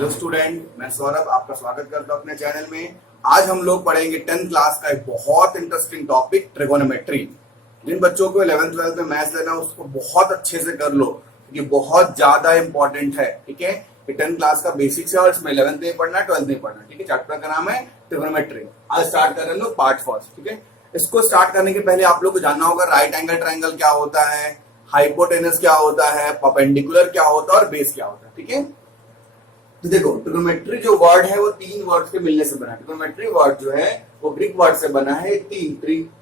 Hello student, मैं सौरभ आपका स्वागत करता हूं अपने चैनल में। आज हम लोग पढ़ेंगे 10th क्लास का एक बहुत इंटरेस्टिंग टॉपिक ट्रिगोनोमेट्री। जिन बच्चों को 11th 12th में मैथ्स लेना उसको बहुत अच्छे से कर लो, ये बहुत ज्यादा इंपॉर्टेंट है। ठीक है, ये 10th क्लास का बेसिक्स है और इसमें 11th में पढ़ना, 12th में पढ़ना। ठीक है, चैप्टर का नाम है ट्रिगोनोमेट्री। आज स्टार्ट कर रहे हैं पार्ट फर्स्ट। ठीक है, इसको स्टार्ट करने के पहले आप लोग को जानना होगा राइट एंगल ट्रायंगल क्या होता है, हाइपोटेनस क्या होता है, परपेंडिकुलर क्या होता है और बेस क्या होता है। ठीक है, तो देखो ट्रिगोनोमेट्री जो वर्ड है वो तीन वर्ड के मिलने से बना है। ट्रिगोनोमेट्री वर्ड जो है वो ग्रीक वर्ड से बना है,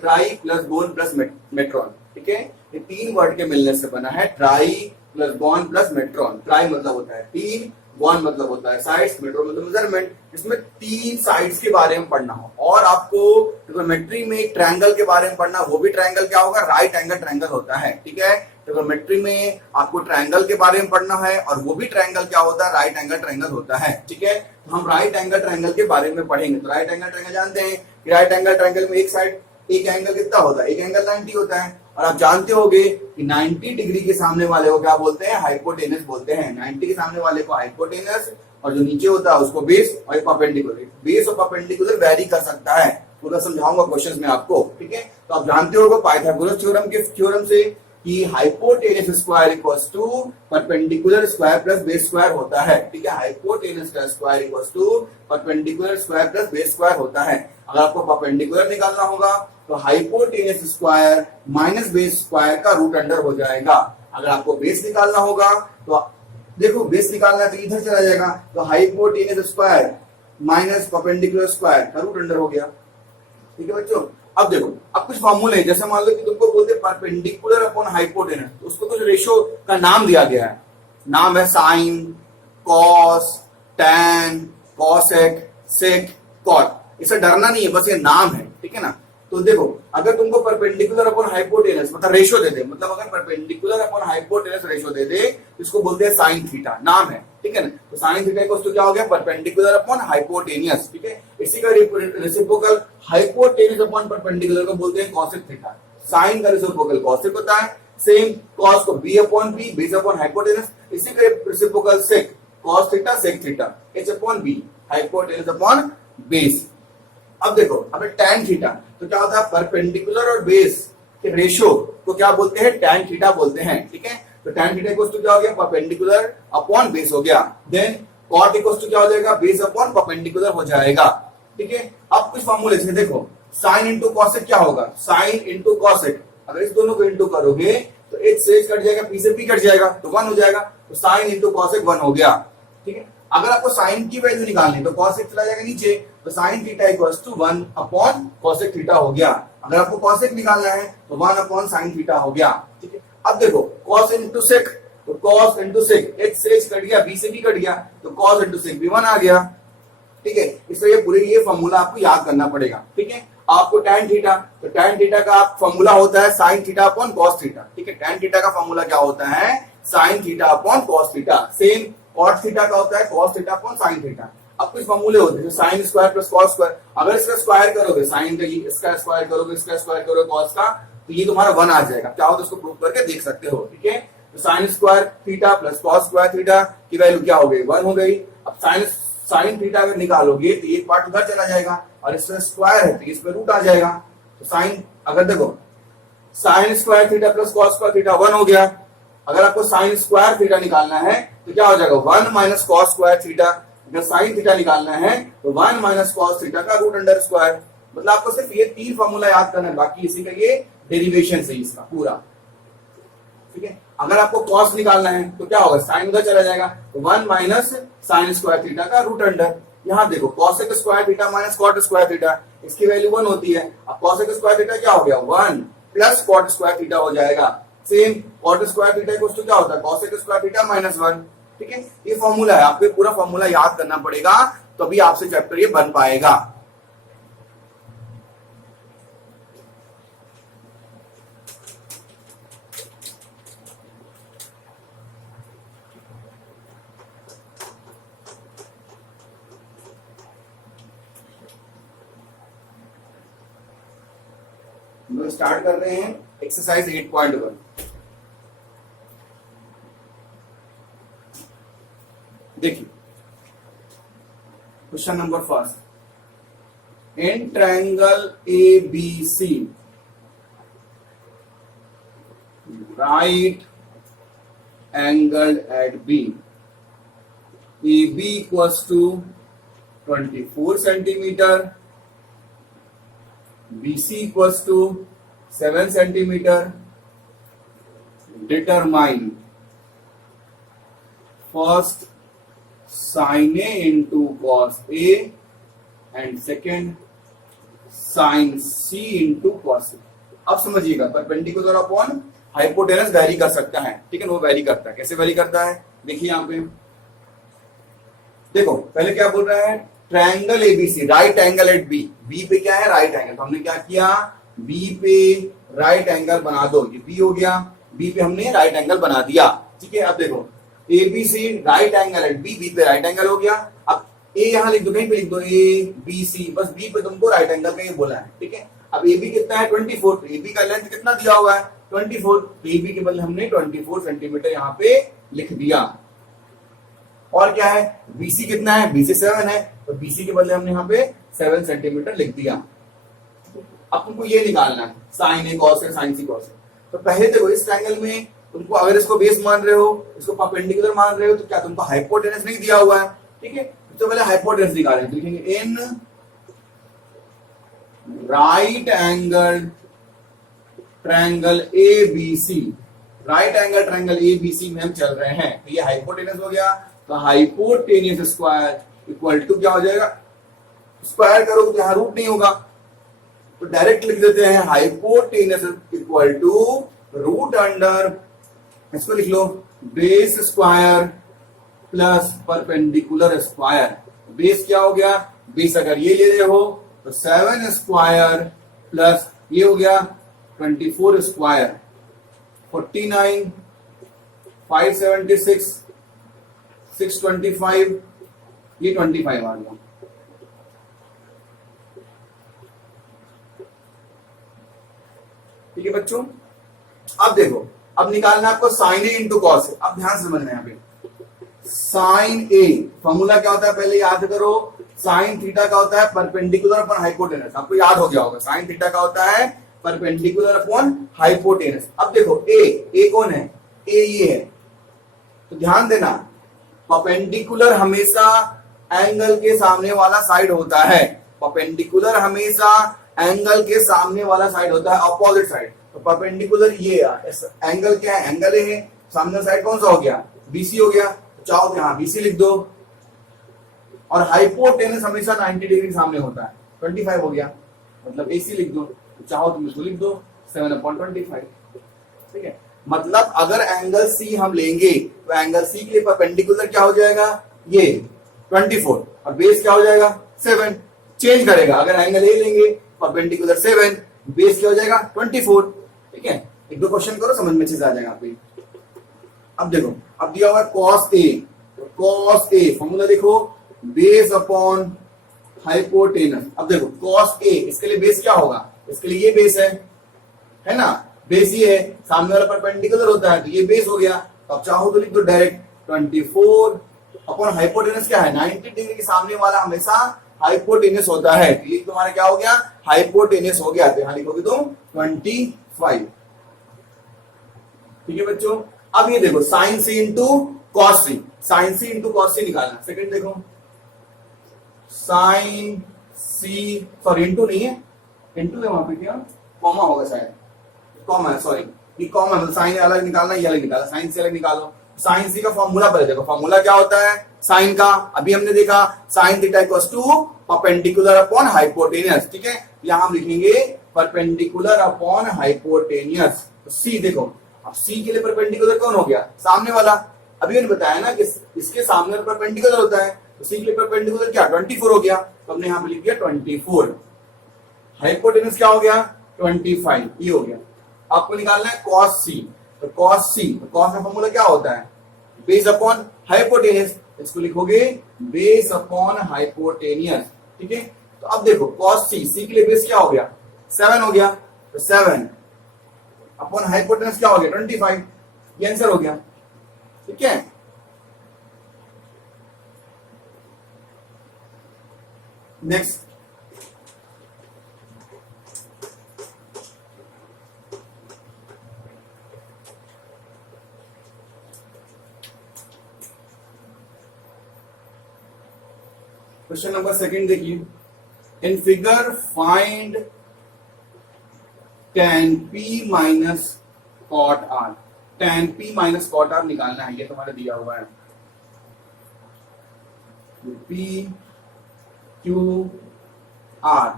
ट्राई प्लस गोन प्लस मेट्रॉन। ठीक है, ये तीन वर्ड के मिलने से बना है, ट्राई प्लस गोन प्लस मेट्रॉन। ट्राई मतलब होता है तीन, गोन मतलब होता है साइड्स, मेट्रॉन मतलब मेजरमेंट। इसमें तीन साइड्स के बारे में पढ़ना हो और आपको ट्रिगोनोमेट्री में एक ट्रायंगल के बारे में पढ़ना, वो भी ट्रायंगल क्या होगा, राइट एंगल ट्रायंगल होता है। ठीक है, ट्रिगोनोमेट्री में आपको ट्रायंगल के बारे में पढ़ना है और वो भी ट्रायंगल क्या होता है, राइट एंगल ट्रायंगल होता है। ठीक है, तो हम राइट एंगल ट्रायंगल के बारे में पढ़ेंगे। तो राइट एंगल ट्रायंगल जानते हैं कि राइट एंगल ट्रायंगल में एक साइड एक एंगल कितना होता है, एक एंगल 90 होता है। और आप जानते होंगे कि 90 डिग्री के सामने वाले को क्या बोलते हैं, हाइपोटेनस बोलते हैं। 90 के सामने वाले को हाइपोटेनस और जो नीचे होता है उसको बेस और परपेंडिकुलर। बेस और परपेंडिकुलर वेरी कर सकता है, पूरा समझाऊंगा क्वेश्चन में आपको। ठीक है, तो आप जानते होंगे पाइथागोरस थ्योरम से कि hypotenuse square equals to perpendicular square plus base square होता है। ठीक है, हाइपोटेनस का square equals to perpendicular square plus base square होता है। अगर आपको परपेंडिकुलर निकालना होगा तो hypotenuse square minus base square का रूट अंडर हो जाएगा। अगर आपको बेस निकालना होगा तो देखो बेस निकालना है तो इधर चला जाएगा, तो hypotenuse square minus perpendicular square का रूट अंडर हो गया। ठीक है बच्चों, अब देखो अब कुछ फॉर्मूले, जैसे मान लो कि तुमको बोलते परपेंडिकुलर अपॉन हाइपोटेनस, तो उसको कुछ रेशियो का नाम दिया गया है। नाम है साइन, कॉस, टैन, कॉसेक, सेक, कॉट। इसे डरना नहीं है, बस ये नाम है। ठीक है ना, तो देखो अगर तुमको परपेंडिकुलर अपॉन हाइपोटेनस मतलब रेशियो दे दे, मतलब अगर परपेंडिकुलर अपॉन हाइपोटेनस रेशियो दे दे, इसको बोलते हैं साइन थीटा, नाम है। ठीक है ना, तो साइन थीटा इक्वल्स टू क्या हो गया, परपेंडिकुलर अपॉन हाइपोटेनस। ठीक है, इसी का रेसिप्रोकल हाइपोटेनस अपॉन परपेंडिकुलर को बोलते हैं कॉसेक थीटा। साइन का रेसिप्रोकल कॉसेक होता है, सेम कॉस को B upon B, base upon hypotenuse. इसी का reciprocal sec, cos theta sec theta, H upon B, hypotenuse upon base. अब देखो अब टैन थीटा, तो क्या होता है, परपेंडिकुलर और बेस के रेशियो को क्या बोलते हैं, टैन थीटा बोलते हैं। ठीक है, तो टैन थीटा इक्वल्स टू क्या हो गया, परपेंडिकुलर अपॉन बेस हो गया। देन कॉट इक्वल्स टू क्या हो जाएगा, बेस अपॉन परपेंडिकुलर हो जाएगा। ठीक है, अब कुछ फॉर्मूले से देखो, साइन इंटू कॉसेक क्या होगा, साइन इंटू कॉसेक। अगर इस दोनों को इंटू करोगे तो एच से एच कट जाएगा, पी से पी कट जाएगा, तो 1 हो जाएगा। तो साइन इंटू कॉसेक 1 हो गया। ठीक है, अगर आपको साइन की वैल्यू निकालनी तो कॉसेक चला जाएगा नीचे, तो sine theta equals to 1 upon cosec theta हो गया। अगर आपको कॉसेक निकालना है तो 1 अपॉन साइन थीटा हो गया। ठीक है, अब देखो कॉस इंटू सेक, तो कॉस इंटू सेक, एच से एच कट गया, बी से बी कट गया, तो कॉस इंटू सेक भी 1 आ गया। ठीक है, इसलिए ये पूरे ये फॉर्मूला आपको याद करना पड़ेगा। ठीक है, आपको टैन थीटा, तो टैन थीटा का फॉर्मूला होता है sine theta upon cos theta. ठीक है, टैन थीटा का फॉर्मूला क्या होता है, sine theta upon cos theta. Same cot theta का होता है cos theta upon sine theta. अब कुछ फॉर्मूले होते हैं, sine square plus cos square. अगर इसका स्क्वायर करोगे, साइन का इसका स्क्वायर करोगे, इसका स्क्वायर करोगे कॉस का, तो ये तुम्हारा 1 आ जाएगा। क्या होता है उसको प्रूव करके देख सकते हो। ठीक है, तो sign square theta plus cos square theta की वैल्यू क्या हो गई, 1 हो गई। अब साइन थीटा अगर निकालोगे तो एक पार्ट उधर चला जाएगा और इसमें स्क्वायर है तो इसमें रूट आ जाएगा। तो साइन, अगर देखो sign square theta plus cos square theta 1 हो गया। अगर आपको साइन स्क्वायर थीटा निकालना है तो क्या हो जाएगा, 1 माइनस कॉस स्क्वायर थीटा। अगर साइन थीटा निकालना है तो 1 माइनस कॉस थीटा का रूट अंडर स्क्वायर। मतलब आपको सिर्फ ये तीन फॉर्मूला याद करना है, बाकी इसी का ये डेरिवेशन है इसका पूरा। ठीक है, अगर आपको कॉस निकालना है तो क्या होगा, साइन उधर चला जाएगा, तो 1 माइनस साइन स्क्वायर थीटा का रूट अंडर। यहाँ देखो cosec square theta minus cot square theta, इसकी वैल्यू 1 होती है। अब कॉसेक स्क्वायर थीटा क्या हो गया, 1 प्लस कॉट स्क्वायर थीटा हो जाएगा। Same cot square theta equals to क्या होता है, कॉसेक स्क्वायर थीटा माइनस 1। ठीक है, ये फॉर्मूला है, आपको पूरा फॉर्मूला याद करना पड़ेगा, तभी आपसे चैप्टर ये बन पाएगा। हम स्टार्ट कर रहे हैं एक्सरसाइज 8.1। देखिए question number first, in triangle A B C right angle at B, A B equals to 24 centimetre, BC equals to 7 centimeter. Determine first sin A into cos A and second sin C into cos A. अब समझिएगा, perpendicular upon hypotenuse vary कर सकता है, ठीक है, वो vary करता है। कैसे वैरी करता है देखिए यहाँ पे, देखो पहले क्या बोल रहा है, triangle ABC right angle at B, B पे क्या है राइट एंगल, तो हमने क्या किया, बी पे राइट एंगल बना दो, ये बी हो गया, बी पे हमने राइट एंगल बना दिया, ठीक है। अब देखो ABC right angle at B, B पे राइट एंगल हो गया। अब ए यहां लिख दो, कहीं पे लिख दो ए बी सी, बस बी पे तुमको राइट एंगल का ये बोला है, ठीक है। अब ए बी कितना है 24, तो ए बी का लेंथ कितना दिया हुआ है 24, तो ए बी के बदले हमने 24 सेंटीमीटर यहाँ पे लिख दिया। और क्या है बीसी कितना है, बीसी 7 है, तो बीसी के बदले हमने यहाँ पे 7 सेंटीमीटर लिख दिया। अब तुमको ये निकालना है sign A cos A sign C cos A. तो पहले देखो इस ट्रायंगल में तुमको अगर इसको बेस मान रहे हो, इसको परपेंडिकुलर मान रहे हो, तो क्या तुमको हाइपोटेनस नहीं दिया हुआ है, ठीक है। तो पहले हाइपोटेनस निकालें, तो लिखेंगे in right angle triangle A B C, right angle triangle A B C में हम चल रहे हैं, तो ये हाइपोटेनस हो गया। तो हाइपोटेनियस स्क्वायर इक्वल टू क्या हो जाएगा, स्क्वायर करोगे तो यहां रूट नहीं होगा, तो डायरेक्ट लिख देते हैं hypotenuse equal to root under, इसको लिख लो base square plus perpendicular square. Base क्या हो गया, बेस अगर ये ले रहे हो तो 7 स्क्वायर प्लस ये हो गया 24 स्क्वायर, 49, 576, 625, ये 25 आ गया। ठीक है बच्चों, अब देखो, अब निकालना आपको sign A into cos A. अब ध्यान से समझना यहाँ पे, साइन ए फॉर्मूला क्या होता है पहले याद करो, साइन थीटा का होता है परपेंडिकुलर अपॉन हाइपोटेनस, आपको याद हो गया होगा, साइन थीटा का होता है परपेंडिकुलर अपॉन हाइपोटेनस। अब देखो ए कौन है, ए ये है, तो ध्यान देना परपेंडिकुलर हमेशा एंगल के सामने वाला साइड होता है, परपेंडिकुलर हमेशा एंगल के सामने वाला साइड होता है, अपोजिट साइड। तो परपेंडिकुलर ये एंगल क्या है, एंगल है, सामने साइड कौन सा हो गया, बीसी हो गया, तो चाहो तो यहाँ बीसी लिख दो। और हाइपोटेनस हमेशा 90 डिग्री सामने होता है, 25 हो गया, मतलब एसी लिख दो, तो चाहो तुम इसको लिख दो 7/25, ठीक है। मतलब अगर एंगल सी हम लेंगे तो एंगल सी के लिए परपेंडिकुलर क्या हो जाएगा, ये 24, और बेस क्या हो जाएगा 7, चेंज करेगा। अगर एंगल ए लेंगे परपेंडिकुलर 7, बेस क्या हो जाएगा 24, ठीक है। एक दो क्वेश्चन करो, समझ में अच्छे से आ जाएगा आपको। अब देखो, अब दिया हुआ कॉस ए, तो कॉस ए फॉर्मूला देखो बेस अपॉन हाइपोटेनस। अब देखो कॉस ए, इसके लिए बेस क्या होगा, इसके लिए ये बेस है ना, बेस ये है, सामने वाला परपेंडिकुलर होता है, तो ये बेस हो गया। तो अब चाहो तो लिख दो डायरेक्ट 24 अपॉन हाइपोटेनस क्या है 90 डिग्री के सामने वाला हमेशा हाइपोटेनस होता है, तो ये तुम्हारा क्या हो गया, हाइपोटेनस हो गया, तो यहां लिखोगे तुम 25, ठीक है बच्चों। अब ये देखो साइन सी इंटू कॉस सी, साइन सी इंटू कॉस सी निकालना। सेकंड देखो साइन सी, सॉरी इंटू नहीं है, इंटू है वहां पे, क्या कॉमा होगा शायद, कॉमा है, सॉरी ये कॉमा है, साइन अलग निकालना, ये अलग निकालना, साइन से अलग निकालो। साइन सी का फॉर्मूला पहले देखो, फॉर्मूला क्या होता है साइन का, अभी हमने देखा sine theta equals to perpendicular upon hypotenuse, ठीक है। यहां हम लिखेंगे परपेंडिकुलर अपॉन हाइपोटेनियस। तो सी देखो, अब सी के लिए परपेंडिकुलर कौन हो गया, सामने वाला, अभी मैंने बताया ना कि इसके सामने परपेंडिकुलर होता है, तो सी के लिए परपेंडिकुलर क्या 24 हो गया, तो हमने यहां पे लिख दिया 24। हाइपोटेनस क्या हो गया 25, ये हो गया। आपको निकालना है कॉस सी, तो कॉस सी, तो कॉस का फॉर्मूला क्या होता है बेस अपॉन हाइपोटेनस, इसको लिखोगे बेस अपॉन हाइपोटेनियस, ठीक है। तो अब देखो कॉस सी, सी के लिए बेस क्या हो गया 7 हो गया, तो 7 अपॉन हाइपोटेनस क्या हो गया 25, ये आंसर हो गया, ठीक है। नेक्स्ट, क्वेश्चन नंबर सेकंड देखिए, in figure find tan p minus cot r। tan p minus cot r निकालना है, ये तुम्हारे दिया हुआ है। p q r,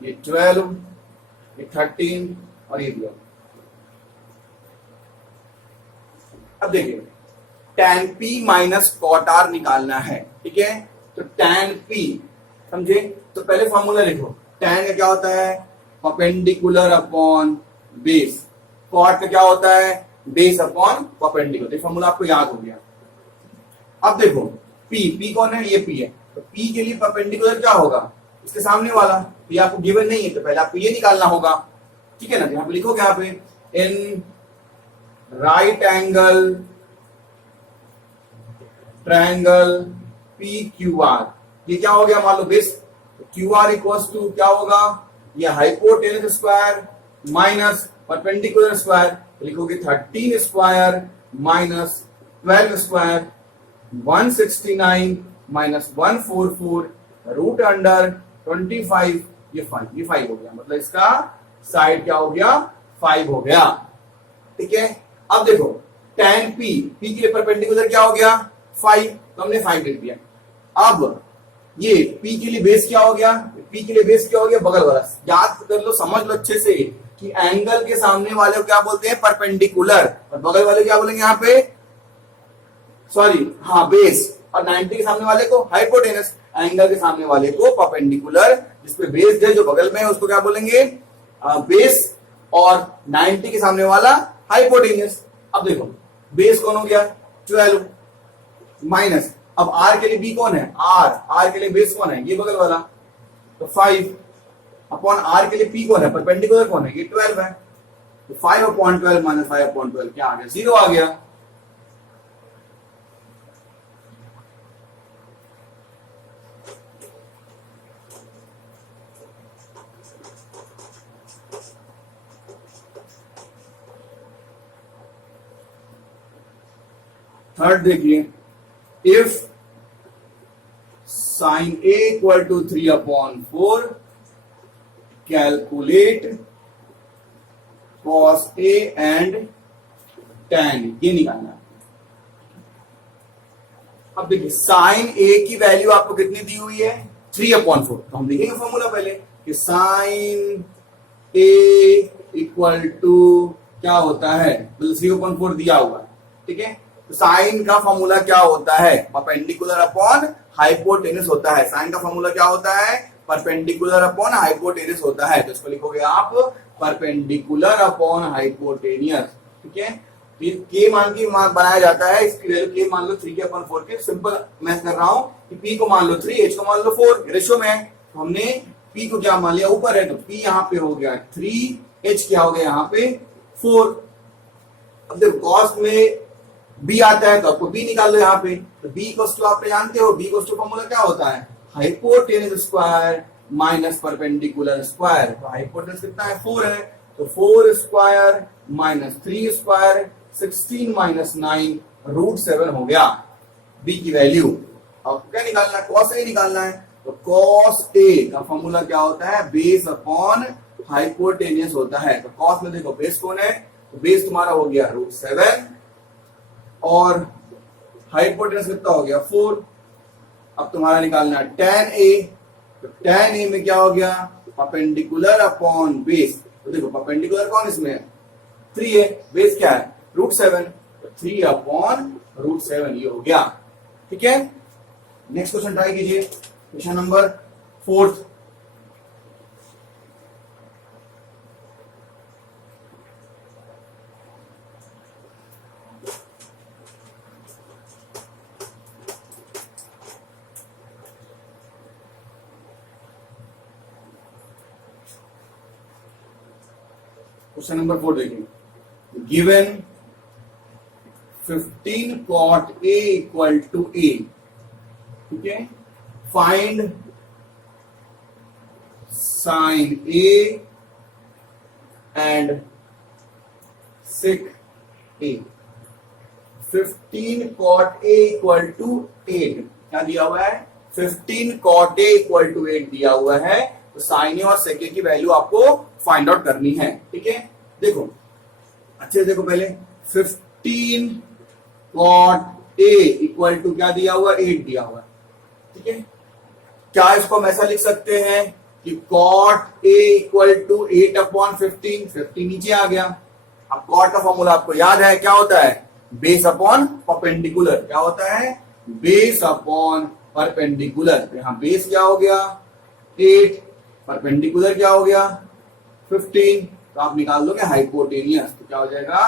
ये 12, ये 13 और ये दिया। अब देखिए tan p minus cot r निकालना है, ठीक है। तो tan p समझे, तो पहले फॉर्मूला लिखो। tan का क्या होता है, परपेंडिकुलर अपॉन बेस। कॉट का क्या होता है, बेस अपॉन परपेंडिकुलर। तो फॉर्मूला आपको याद हो गया। अब देखो p कौन है, ये p है, तो p के लिए परपेंडिकुलर क्या होगा, इसके सामने वाला। तो ये आपको गिवन नहीं है, तो पहले आपको ये निकालना होगा, ठीक है ना। यहाँ पे लिखोगे, यहाँ पे in right angle triangle PQR, ये क्या हो गया, मान लो बेस। QR इक्वल्स टू क्या होगा, ये hypotenuse square minus perpendicular square. लिखोगे 13 square minus 12 square, 169 minus 144 root under 25, ये 5 हो गया। मतलब इसका साइड क्या हो गया, 5 हो गया, ठीक है। अब देखो tan p के लिए परपेंडिकुलर क्या हो गया, 5, तो हमने 5 लिख दिया। अब ये p के लिए बेस क्या हो गया, p के लिए बेस क्या हो गया, बगल वाला। याद कर लो, समझ लो अच्छे से कि एंगल के सामने वाले को क्या बोलते हैं, परपेंडिकुलर, और बगल वाले क्या बोलेंगे यहाँ पे, सॉरी हाँ बेस, और 90 के सामने वाले को हाइपोटेनस। एंगल के सामने वाले को परपेंडिकुलर, जिसपे बेस है जो बगल में है उसको क्या बोलेंगे, बेस, और 90 के सामने वाला हाइपोटेनस। अब देखो बेस कौन हो गया, 12 माइनस, अब r के लिए b कौन है, r के लिए बेस कौन है, ये बगल वाला, तो 5 अपॉन r के लिए p कौन है, परपेंडिकुलर कौन है, ये 12 है। तो 5 अपॉन 12 माइनस 5 अपॉन 12 क्या आ गया, 0 आ गया। थर्ड देखिए, if sin a equal to 3 upon 4, calculate cos a and tan, ये निकालना है। अब देखिए sin a की वैल्यू आपको कितनी दी हुई है, 3 अपॉन 4। तो हम लिखेंगे फॉर्मूला पहले कि sin a इक्वल टू क्या होता है, मतलब 3 अपॉन 4 दिया हुआ है, ठीक है। तो साइन का फॉर्मूला क्या होता है, परपेंडिकुलर अपॉन हाइपोटेनस होता है। साइन का फॉर्मूला क्या होता है, परपेंडिकुलर अपॉन हाइपोटेनस होता है। तो इसको लिखोगे आप परपेंडिकुलर अपॉन हाइपोटेनियस, ठीक है। के मान की बनाया जाता है, इसकी वैल्यू के मान लो 3 के अपॉन 4 के। सिंपल मैं कर रहा हूं कि p को मान लो 3, h को मान लो 4, रेशो में है। तो हमने p को क्या मान लिया, ऊपर है, तो p यहाँ पे हो गया 3, h क्या हो गया यहाँ पे 4। अब देखो कॉस में b आता है, तो आपको b निकाल लो यहाँ पे। तो b कोस टू आप जानते हो, b कोस टू फॉर्मूला क्या होता है, hypotenuse square minus perpendicular square. तो हाइपोटेनस कितना है, 4 है, तो 4 square minus 3 square, 16 minus 9 root 7 हो गया b की वैल्यू। अब क्या निकालना है, cos a निकालना है। तो cos a का फॉर्मूला क्या होता है, बेस अपॉन हाइपोटेनियस होता है। तो cos में देखो बेस कौन है, तो बेस तुम्हारा हो गया रूट 7 और हाइपोटेनस कितना हो गया 4। अब तुम्हारा निकालना है tan a। तो tan a में क्या हो गया, परपेंडिकुलर अपॉन बेस। तो देखो परपेंडिकुलर कौन इसमें 3 है, बेस क्या है रूट 7, तो 3 अपॉन रूट 7 ये हो गया, ठीक है। नेक्स्ट क्वेश्चन ट्राई कीजिए, क्वेश्चन नंबर 4। क्वेश्चन नंबर 4 देखिए, given 15 cot a equal to a, ठीक है। Find sine A and sec A. 15 cot A equal to 8 क्या दिया हुआ है? 15 cot A इक्वल टू 8 दिया हुआ है। तो साइन ए और सेक ए की वैल्यू आपको फाइंड आउट करनी है। ठीक है, देखो अच्छे से देखो पहले 15 cot A इक्वल टू क्या दिया हुआ? 8 दिया हुआ है। ठीक है, क्या इसको हम ऐसा लिख सकते हैं कि cot A equal to 8 upon 15, 15 नीचे आ गया। अब cot का फॉर्मूला आपको याद है, क्या होता है? Base upon perpendicular. क्या होता है? Base upon perpendicular. तो यहां बेस क्या हो गया? 8, परपेंडिकुलर क्या हो गया? 15। तो आप निकाल दोगे हाइपोटेनियस। तो क्या हो जाएगा?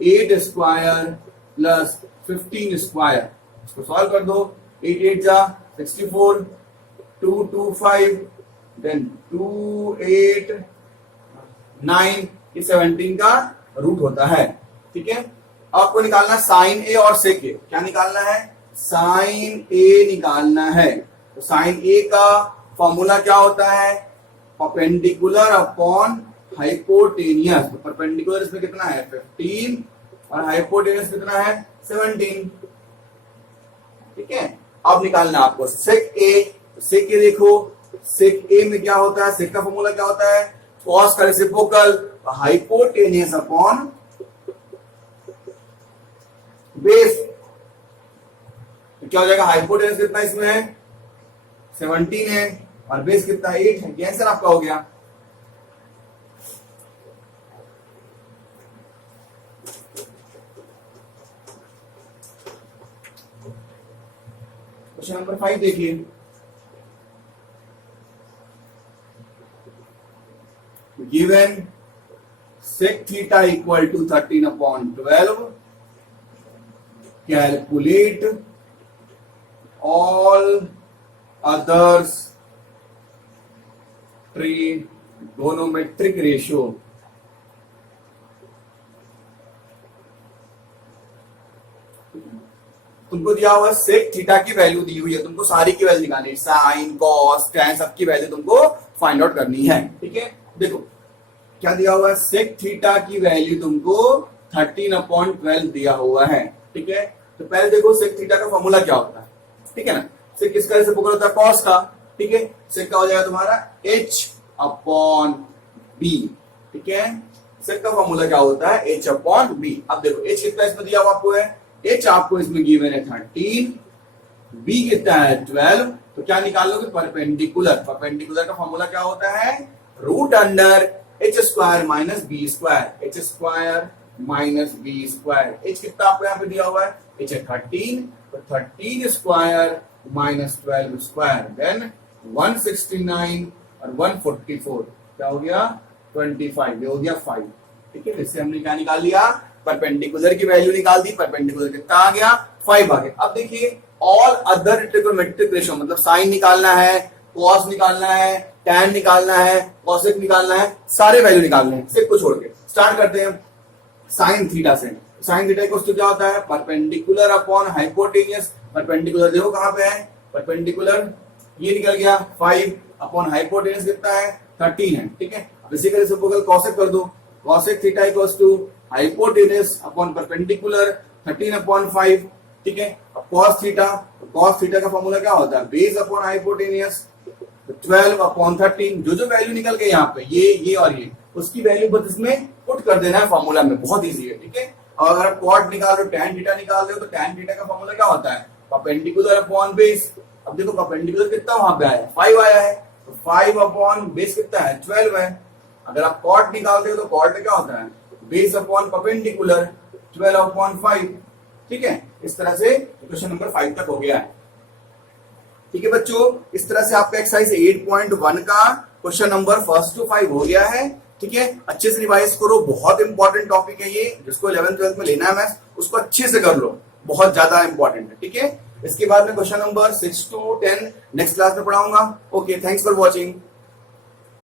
8 स्क्वायर प्लस 15 स्क्वायर। इसको सॉल्व कर दो। 8 8 जा 64, 2 2 5, देन 2 8 9, ये 17 का रूट होता है। ठीक है, आपको निकालना साइन ए और सेक ए। क्या निकालना है? साइन ए निकालना है। तो साइन ए का फॉर्मूला क्या होता है? Perpendicular upon hypotenuse. तो परपेंडिकुलर इसमें कितना है? 15 और हाइपोटेनियस कितना है? 17। ठीक है, अब निकालना आपको सेक ए। सेक ए देखो, सेक ए में क्या होता है? सेक का फॉर्मूला क्या होता है? कॉस का रेसिप्रोकल हाइपोटेनियस अपॉन बेस। तो क्या हो जाएगा? हाइपोटेनियस कितना इसमें है? 17 है और बेस कितना? 8 है। ये आंसर आपका हो गया। क्वेश्चन नंबर 5 देखिए। Given sec theta equal to 13 upon 12, calculate all others trigonometric ratio। तुमको दिया हुआ सेक थीटा की वैल्यू दी हुई है, तुमको सारी की वैल्यू निकालनी है, साइन कॉस टैन सबकी वैल्यू तुमको फाइंड आउट करनी है। ठीक है, देखो क्या दिया हुआ है? सेक थीटा की वैल्यू तुमको 13 अपॉन 12 दिया हुआ है। ठीक है, तो पहले देखो सेक थीटा का फॉर्मूला क्या होता है। ठीक है ना, सेक किसका रेसिप्रोकल होता है? कॉस का। ठीक है, सेक का हो जाएगा तुम्हारा h अपॉन b। ठीक है, सेक का फॉर्मूला क्या होता है? h upon b। अब देखो h कितना इसमें दिया हुआ आपको है? h आपको इसमें गिवन है 13, b कितना है? 12। तो क्या निकाल लोगे? परपेंडिकुलर। परपेंडिकुलर का फॉर्मूला क्या होता है? Root under H square minus B square. H square minus B square. H कितना आपको यहाँ पे दिया हुआ है? एच है 13, तो 13 स्क्वायर माइनस 12 स्क्वायर, देन 169 और 144 क्या हो गया? 25। ये हो गया 5। ठीक है, इससे हमने क्या निकाल लिया? परपेंडिकुलर की वैल्यू निकाल दी। परपेंडिकुलर कितना आ गया? 5 आ गया। अब देखिए ऑल अदर ट्रिगोनोमेट्रिक रेशियो, मतलब साइन निकालना है, कॉस निकालना है, टैन निकालना है, कॉसेक निकालना है, सारे वैल्यू निकालने हैं सेक को छोड़ के। स्टार्ट करते हैं साइन थीटा से। साइन थीटा इक्वल्स टू क्या होता है? Perpendicular upon hypotenuse. परपेंडिकुलर देखो कहां पे है? परपेंडिकुलर ये निकल गया 5 अपॉन हाइपोटेनियस कितना है? 13 है। ठीक है, अब इसी का रेसिप्रोकल कॉसेक कर दो। Cosec theta equals to hypotenuse upon perpendicular 13 upon 5। ठीक है, अब कॉस थीटा, कॉस थीटा का फॉर्मूला क्या होता है? Base upon hypotenuse 12 upon 13। जो जो वैल्यू निकल गए यहाँ पे, ये और ये, उसकी वैल्यू बस इसमें पुट कर देना है फॉर्मूला में। बहुत इजी है। ठीक है, और अगर आप कॉट निकाल रहे हो, टैन थीटा निकाल रहे हो, तो टैन थीटा का फॉर्मूला क्या होता है? Perpendicular upon base. अब देखो परपेंडिकुलर कितना वहां पे आया? 5 आया है, तो 5 अपॉन बेस कितना है? 12 है। अगर आप कॉट निकालते हो तो कॉट क्या होता है? Base upon perpendicular 12 upon 5। ठीक है, इस तरह से क्वेश्चन नंबर 5 तक हो गया है। ठीक है बच्चों, इस तरह से आपका एक्सरसाइज 8.1 का क्वेश्चन नंबर 1 to 5 हो गया है। ठीक है, अच्छे से रिवाइज करो, बहुत इंपॉर्टेंट टॉपिक है ये, जिसको 11th 12th में लेना है मैथ्स, उसको अच्छे से कर लो, बहुत ज्यादा इंपॉर्टेंट है। ठीक है, इसके बाद में question number 6 to 10 next class में पढ़ाऊंगा। Okay, thanks for watching.